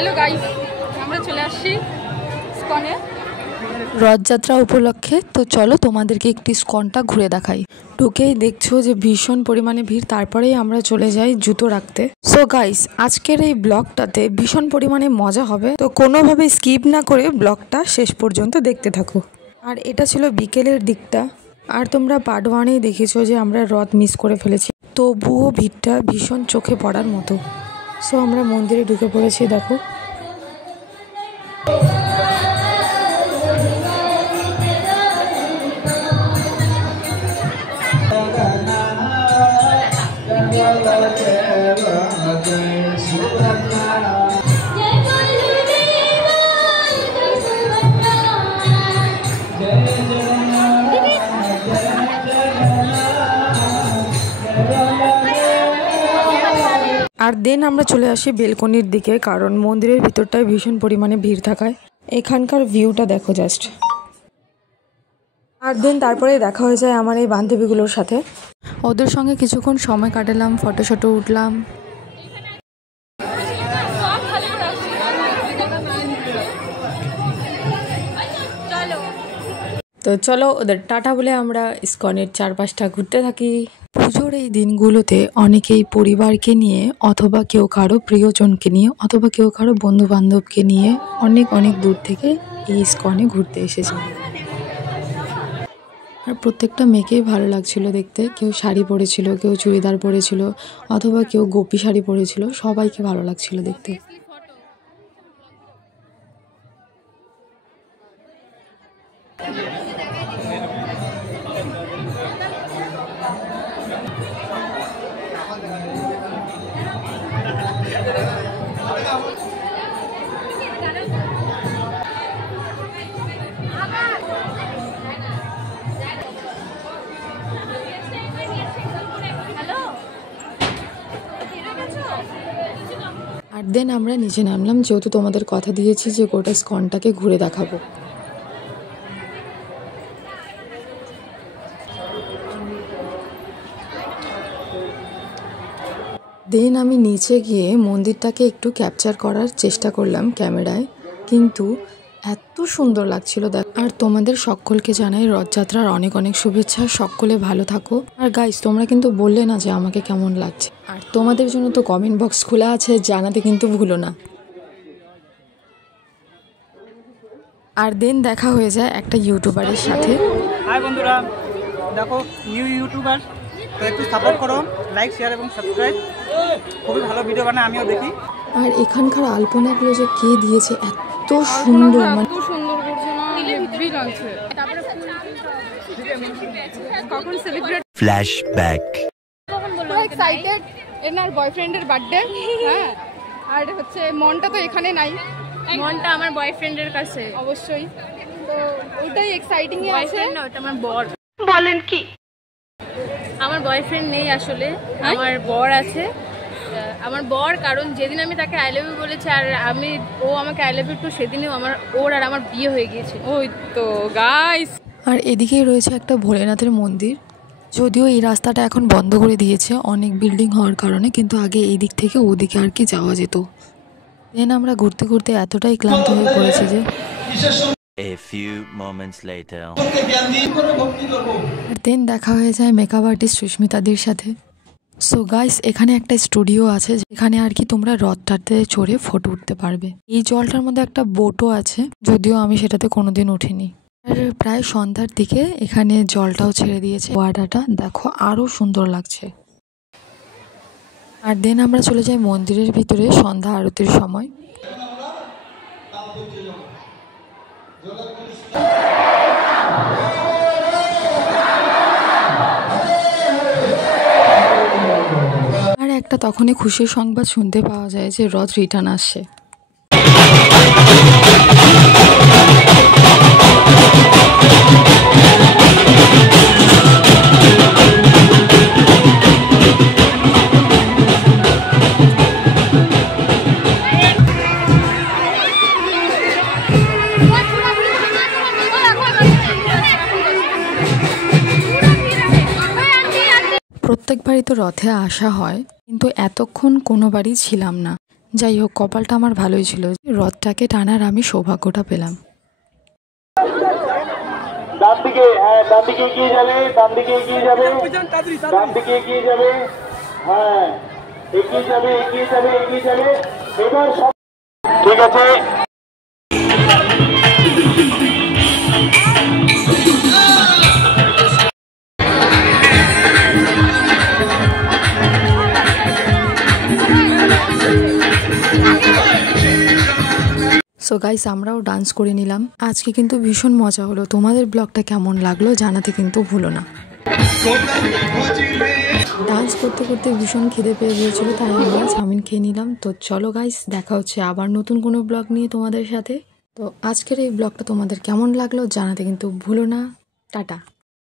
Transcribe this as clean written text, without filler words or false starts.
Hello guys, আমরা চলে আসছি ইসকনে রথযাত্রা উপলক্ষে। তো চলো তোমাদেরকে একটি ইসকনটা ঘুরে দেখাই। ঢুকেই দেখছো যে ভীষণ পরিমাণে ভিড়, তারপরেই আমরা চলে যাই জুতো রাখতে। সো গাইস, আজকের এই ব্লগটাতে ভীষণ পরিমাণে মজা হবে, তো কোনোভাবে স্কিপ না করে ব্লগটা শেষ পর্যন্ত দেখতে থাকো। আর এটা ছিল বিকেলের দিকটা, আর তোমরা পার্ট ওয়ানেই দেখেছো যে আমরা রথ মিস করে ফেলেছি, তবুও ভিড়টা ভীষণ চোখে পড়ার মতো। সো আমরা মন্দিরে ঢুকে পড়েছি, দেখো। আর দেন আমরা চলে আসি বেলকনির দিকে, কারণ মন্দিরের ভিতরটায় ভীষণ পরিমাণে ভিড় থাকায় এখানকার ভিউটা দেখো জাস্ট। আর দেন তারপরে দেখা হয়ে যায় আমার এই বান্ধবীগুলোর সাথে, ওদের সঙ্গে কিছুক্ষণ সময় কাটালাম, ফটো উঠলাম। তো চলো ওদের টাটা বলে আমরা ইসকনের চারপাশটা ঘুরতে থাকি। পুজোর এই দিনগুলোতে অনেকেই পরিবারকে নিয়ে, অথবা কেউ কারো প্রিয়জনকে নিয়ে, অথবা কেউ কারো বন্ধু বান্ধবকে নিয়ে অনেক অনেক দূর থেকে এই ইসকনে ঘুরতে এসেছে। আর প্রত্যেকটা মেয়েকেই ভালো লাগছিল দেখতে। কেউ শাড়ি পরেছিল, কেউ চুড়িদার পরেছিল, অথবা কেউ গোপী শাড়ি পরেছিল, সবাইকে ভালো লাগছিল দেখতে। আর দেন আমরা নিচে নামলাম, যেহেতু তোমাদের কথা দিয়েছি যে গোটা ইসকনটাকে ঘুরে দেখাবো। দেন আমি নিচে গিয়ে মন্দিরটাকে একটু ক্যাপচার করার চেষ্টা করলাম ক্যামেরায়, কিন্তু এত সুন্দর লাগছিল দেখ। আর তোমাদের সকলকে জানাই রথযাত্রার অনেক অনেক শুভেচ্ছা, সকলে ভালো থাকো। আর গাইস, তোমরা কিন্তু বললে না যে আমাকে কেমন লাগছে, আর তোমাদের জন্য তো কমেন্ট বক্স খোলা আছে, জানাতে কিন্তু ভুলো না। আর দেন দেখা হয়ে যায় একটা ইউটিউবারের সাথে। হাই বন্ধুরা, দেখো নিউ ইউটিউবার, তো একটু সাপোর্ট করো, লাইক শেয়ার এবং সাবস্ক্রাইব। খুবই ভালো ভিডিও বানায়, আমিও দেখি। আর এখানকার আলপনাগুলো যে কে দিয়েছে, এত সুন্দর, এত সুন্দর করছে না, হেভি লাগছে। তারপরে কখন সেলিব্রেট ফ্ল্যাশব্যাক। পুরো এক্সাইটেড, এনার বয়ফ্রেন্ডের বার্থডে। হ্যাঁ, আর হচ্ছে মনটা তো এখানে নাই, মনটা আমার বয়ফ্রেন্ডের কাছে। অবশ্যই। তো ওইটাই এক্সাইটিং আছে। বয়ফ্রেন্ড না, ওটা আমার বর। বলেন কি? আমার বয়ফ্রেন্ড নেই আসলে, আমার বর আছে। আমার বর, কারণ যেদিন আমি তাকে আই লাভ ইউ বলেছি আর ও আমাকে আই লাভ ইউ টু, সেদিনও ওর আর আমার বিয়ে হয়ে গিয়েছে। ওই তো গাইস। আর এদিকেই রয়েছে একটা ভোলেনাথের মন্দির, যদিও এই রাস্তাটা এখন বন্ধ করে দিয়েছে অনেক বিল্ডিং হওয়ার কারণে, কিন্তু আগে এই দিক থেকে ওদিকে আর কি যাওয়া যেত। দেন আমরা ঘুরতে ঘুরতে এতটাই ক্লান্ত হয়ে পড়েছি যে A few moments later. দেন দেখা হয়ে যায় মেকআপ আর্টিস্ট সুস্মিতাদির সাথে। সো গাইস, এখানে একটা স্টুডিও আছে যেখানে আর কি তোমরা রথটাতে চড়ে ফটো উঠতে পারবে। এই জলটার মধ্যে একটা বোটও আছে, যদিও আমি সেটাতে কোনোদিন উঠিনি। আর প্রায় সন্ধ্যার দিকে এখানে জলটাও ছেড়ে দিয়েছে, ওয়াটারটা দেখো আরো সুন্দর লাগছে। আর দেন আমরা চলে যাই মন্দিরের ভিতরে সন্ধ্যা আরতির সময়। আর একটা তখনই খুশির সংবাদ শুনতে পাওয়া যায় যে রথ রিটার্ন আসছে। প্রত্যেকবারই তো রথে আসা হয়, কিন্তু এতক্ষণ কোনো বাড়ি ছিলাম না, যাই হোক, কপালটা আমার ভালোই ছিল, রথটাকে টানার আমি সৌভাগ্যটা পেলাম। ডান দিকে, হ্যাঁ ডান দিকে এগিয়ে যাবে, ডান দিকে এগিয়ে যাবে, ডান দিকে এগিয়ে যাবে, হ্যাঁ এগিয়ে যাবে, এগিয়ে যাবে, এগিয়ে যাবে। এবার সব ঠিক আছে। সো গাইস, আমরাও ডান্স করে নিলাম। আজকে কিন্তু ভীষণ মজা হলো। তোমাদের ব্লগটা কেমন লাগলো জানাতে কিন্তু ভুলো না। ডান্স করতে করতে ভীষণ খিদে পেয়ে গিয়েছিল, তাই আমরা চাউমিন খেয়ে নিলাম। তো চলো গাইস, দেখা হচ্ছে আবার নতুন কোনো ব্লগ নিয়ে তোমাদের সাথে। তো আজকের এই ব্লগটা তোমাদের কেমন লাগলো জানাতে কিন্তু ভুলো না। টাটা।